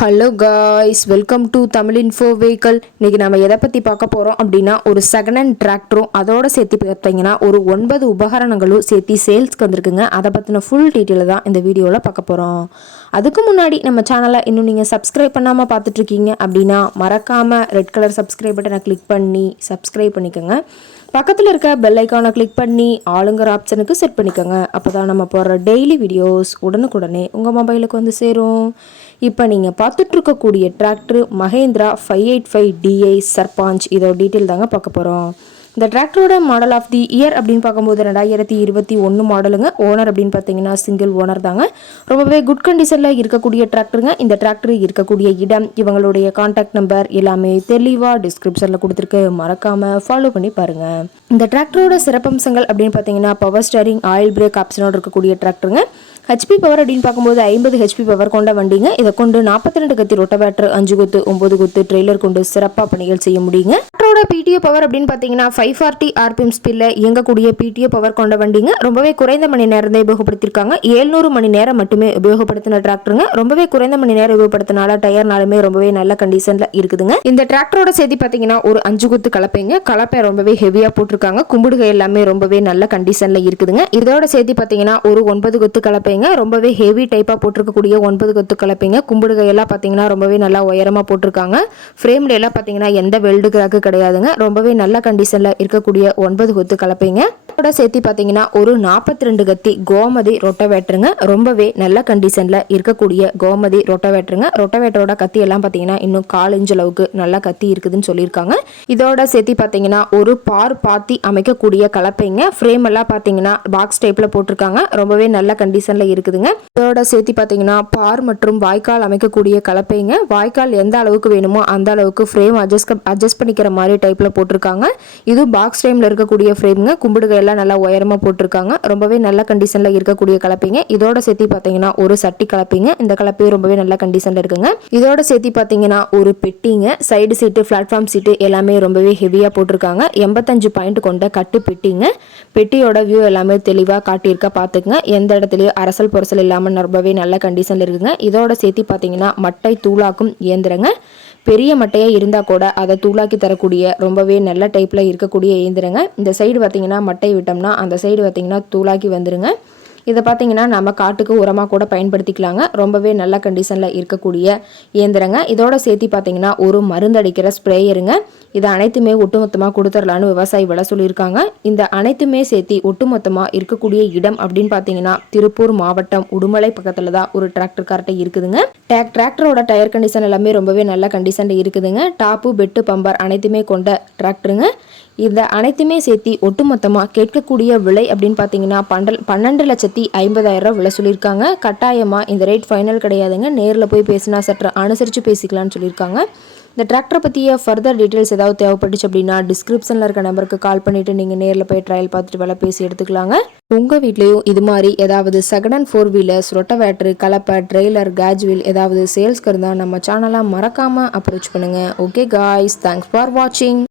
Hello guys welcome to Tamil info vehicle இன்றைக்கி நம்ம எதை பற்றி பார்க்க போகிறோம் அப்படின்னா ஒரு செகண்ட் ஹேண்ட் டிராக்டரும் அதோட சேர்த்து பார்த்தீங்கன்னா ஒரு ஒன்பது உபகரணங்களும் சேர்த்து சேல்ஸ்க்கு வந்திருக்குங்க. அதை பற்றின ஃபுல் டீட்டெயில் தான் இந்த வீடியோவில் பார்க்க போகிறோம் அதுக்கு முன்னாடி நம்ம சேனலை இன்னும் நீங்கள் சப்ஸ்கிரைப் பண்ணாமல் பார்த்துட்ருக்கீங்க அப்படின்னா மறக்காமல் ரெட் கலர் சப்ஸ்கிரைப் பட்டனை கிளிக் பண்ணி சப்ஸ்கிரைப் பண்ணிக்கோங்க. பக்கத்தில் இருக்க பெல் ஐக்கானை கிளிக் பண்ணி ஆளுங்கிற ஆப்ஷனுக்கு செட் பண்ணிக்கோங்க. அப்போ தான் நம்ம போடுற டெய்லி வீடியோஸ் உடனுக்குடனே உங்கள் மொபைலுக்கு வந்து சேரும். இப்போ நீங்கள் பார்த்துட்ருக்கக்கூடிய tractor Mahindra five eight five DI Sarpanch இதோட டீட்டெயில் தாங்க பார்க்க போகிறோம் இந்த டிராக்டரோட மாடல் ஆஃப் தி இயர் அப்படின்னு பார்க்கும்போது ரெண்டாயிரத்தி இருபத்தி ஒன்று மாடலுங்க. ஓனர் அப்படின்னு பார்த்தீங்கன்னா சிங்கிள் ஓனர் தாங்க. ரொம்பவே குட் கண்டிஷனில் இருக்கக்கூடிய டிராக்டருங்க. இந்த டிராக்டர் இருக்கக்கூடிய இடம் இவங்களுடைய காண்டாக்ட் நம்பர் எல்லாமே தெளிவாக டிஸ்கிரிப்ஷனில் கொடுத்துருக்கு. மறக்காமல் ஃபாலோ பண்ணி பாருங்கள் இந்த டிராக்டரோட சிறப்பம்சங்கள் அப்படின்னு பார்த்தீங்கன்னா பவர் ஸ்டேரிங் ஆயில் பிரேக் ஆப்ஷனோடு இருக்கக்கூடிய டிராக்டருங்க ஹெச்பி பவர் அப்படின்னு பார்க்கும்போது ஐம்பது ஹெச்பி பவர் கொண்ட வண்டிங்க. இதை கொண்டு நாற்பத்தி ரெண்டு கத்தி ரொட்டவேட்டர் அஞ்சு குத்து ஒம்பது குத்து ட்ரெய்லர் கொண்டு சிறப்பாக பணிகள் செய்ய முடியுங்க. டிராக்டரோட பிடிஓ பவர் அப்படின்னு பார்த்தீங்கன்னா ஃபைவ் ஃபார்ட்டி ஆர்பிஎம் ஸ்பீடில் இயங்கக்கூடிய பிடிஓ பவர் கொண்ட வண்டிங்க. ரொம்பவே குறைந்த மணி நேரம் தான் உபயோகப்படுத்திருக்காங்க. ஏழ்நூறு மணி நேரம் மட்டுமே உபயோகப்படுத்தின டிராக்டருங்க ரொம்பவே குறைந்த மணி நேரம் உபயோகப்படுத்தினால டயர்னாலுமே ரொம்பவே நல்ல கண்டிஷனில் இருக்குதுங்க. இந்த டிராக்டரோட செய்தி பார்த்தீங்கன்னா ஒரு அஞ்சு குத்து கலப்பைங்க. கலப்பை ரொம்பவே ஹெவியாக கொடுத்துருக்காங்க. கும்பிடுகை எல்லாமே ரொம்பவே நல்ல கண்டிஷனில் இருக்குதுங்க. இதோட சேர்த்து பார்த்தீங்கன்னா ஒரு ஒன்பது கொத்து கலப்பைங்க. ரொம்பவே ஹெவி டைப்பாக போட்டிருக்கக்கூடிய ஒன்பது கொத்து கலப்பைங்க. கும்பிடுகை எல்லாம் பார்த்தீங்கன்னா ரொம்பவே நல்லா உயரமாக போட்டிருக்காங்க. ஃப்ரேம்ல எல்லாம் பார்த்தீங்கன்னா எந்த வெல்டு கிராக்கு கிடையாதுங்க. ரொம்பவே நல்ல கண்டிஷனில் இருக்கக்கூடிய ஒன்பது கொத்து கலப்பைங்க. இதோட சேர்த்து பார்த்தீங்கன்னா ஒரு நாற்பத்தி ரெண்டு கத்தி கோமதி ரொட்டவேட்டருங்க. ரொம்பவே நல்ல கண்டிஷனில் இருக்கக்கூடிய கோமதி ரொட்டவேட்டருங்க. ரொட்டவேட்டரோட கத்தி எல்லாம் பார்த்தீங்கன்னா இன்னும் கால் இன்ச் அளவுக்கு நல்ல கத்தி இருக்குதுன்னு சொல்லியிருக்காங்க. இதோட சேர்த்து பார்த்தீங்கன்னா ஒரு பார் மாற்றி அமைக்கக்கூடிய கலப்பைங்க. ஃப்ரேம் எல்லாம் பார்த்தீங்கன்னா பாக்ஸ் டைப்பில் போட்டிருக்காங்க. ரொம்பவே நல்ல கண்டிஷனில் இருக்குதுங்க. இதோட சேர்த்து பார்த்தீங்கன்னா பார் மற்றும் வாய்க்கால் அமைக்கக்கூடிய கலப்பைங்க. வாய்க்கால் எந்த அளவுக்கு வேணுமோ அந்த அளவுக்கு ஃப்ரேம் அட்ஜஸ்ட் அட்ஜஸ்ட் பண்ணிக்கிற மாதிரி டைப்பில் போட்டிருக்காங்க. இது பாக்ஸ் டைமில் இருக்கக்கூடிய ஃப்ரேம்ங்க கும்பிடுகள் எல்லாம் நல்லா உயரமாக போட்டிருக்காங்க. ரொம்பவே நல்ல கண்டிஷனில் இருக்கக்கூடிய கலப்பைங்க. இதோட சேர்த்து பார்த்தீங்கன்னா ஒரு சட்டி கலப்பைங்க. இந்த கலப்பையும் ரொம்பவே நல்ல கண்டிஷனில் இருக்குங்க. இதோட சேர்த்து பார்த்தீங்கன்னா ஒரு பெட்டிங்க. சைடு சீட்டு பிளாட்ஃபார்ம் சீட்டு எல்லாமே ரொம்பவே ஹெவியாக போட்டிருக்காங்க. எண்பத்தஞ்சு பாயிண்ட் கொண்ட கட்டு பெட்டிங்க. பெட்டியோட வியூ எல்லாமே தெளிவாக காட்டியிருக்க பார்த்துக்குங்க எந்த இடத்துலையும் அரசல் பொரசல் இல்லாமல் ரொம்பவே நல்ல கண்டிஷனில் இருக்குங்க. இதோட சேர்த்து பார்த்தீங்கன்னா மட்டை தூளாக்கும் இயந்திரங்க. பெரிய மட்டையாக இருந்தால் கூட அதை தூளாக்கி தரக்கூடிய ரொம்பவே நல்ல டைப்பில் இருக்கக்கூடிய இயந்திரங்க. இந்த சைடு பார்த்தீங்கன்னா மட்டை விட்டோம்னா அந்த சைடு பார்த்தீங்கன்னா தூளாக்கி வந்துருங்க. இதை பார்த்தீங்கன்னா நம்ம காட்டுக்கு உரமாக கூட பயன்படுத்திக்கலாங்க. ரொம்பவே நல்ல கண்டிஷனில் இருக்கக்கூடிய இயந்திரங்க. இதோட சேர்த்து பார்த்தீங்கன்னா ஒரு மருந்தடிக்கிற ஸ்ப்ரேயருங்க இதை அனைத்துமே ஒட்டுமொத்தமாக கொடுத்துடலான்னு விவசாயி விலை சொல்லியிருக்காங்க. இந்த அனைத்துமே சேர்த்து ஒட்டுமொத்தமாக இருக்கக்கூடிய இடம் அப்படின்னு பார்த்தீங்கன்னா திருப்பூர் மாவட்டம் உடுமலை பக்கத்தில் தான் ஒரு டிராக்டர் கார்ட்டை இருக்குதுங்க. டேக் டிராக்டரோட டயர் கண்டிஷன் எல்லாமே ரொம்பவே நல்ல கண்டிஷனில் இருக்குதுங்க. டாப்பு பெட்டு பம்பர் அனைத்துமே கொண்ட டிராக்டருங்க இதை அனைத்துமே சேர்த்து ஒட்டுமொத்தமாக கேட்கக்கூடிய விலை அப்படின்னு பார்த்தீங்கன்னா பண்டல் பன்னெண்டு லட்சத்தி ஐம்பதாயிரம் விலை சொல்லியிருக்காங்க. கட்டாயமாக இந்த ரேட் ஃபைனல் கிடையாதுங்க. நேரில் போய் பேசினா சற்று அனுசரித்து பேசிக்கலாம்னு சொல்லியிருக்காங்க. இந்த டிராக்டரை பற்றிய ஃபர்தர் டீட்டெயில்ஸ் ஏதாவது தேவைப்பட்டுச்சு அப்படின்னா டிஸ்கிரிப்ஷனில் இருக்க நம்பருக்கு கால் பண்ணிவிட்டு நீங்கள் நேரில் போய் ட்ரையல் பார்த்துட்டு வேலை பேசி எடுத்துக்கலாங்க. உங்கள் வீட்லேயும் இது மாதிரி ஏதாவது செகண்ட் ஃபோர் வீலர்ஸ் ரொட்டவேட்ரு கலப்பை ட்ரெய்லர் கேஜ்வில் ஏதாவது சேல்ஸ்க்கு இருந்தால் நம்ம சேனலாக மறக்காமல் அப்ரோச் பண்ணுங்கள் ஓகே காய்ஸ் தேங்க்ஸ் ஃபார் வாட்சிங்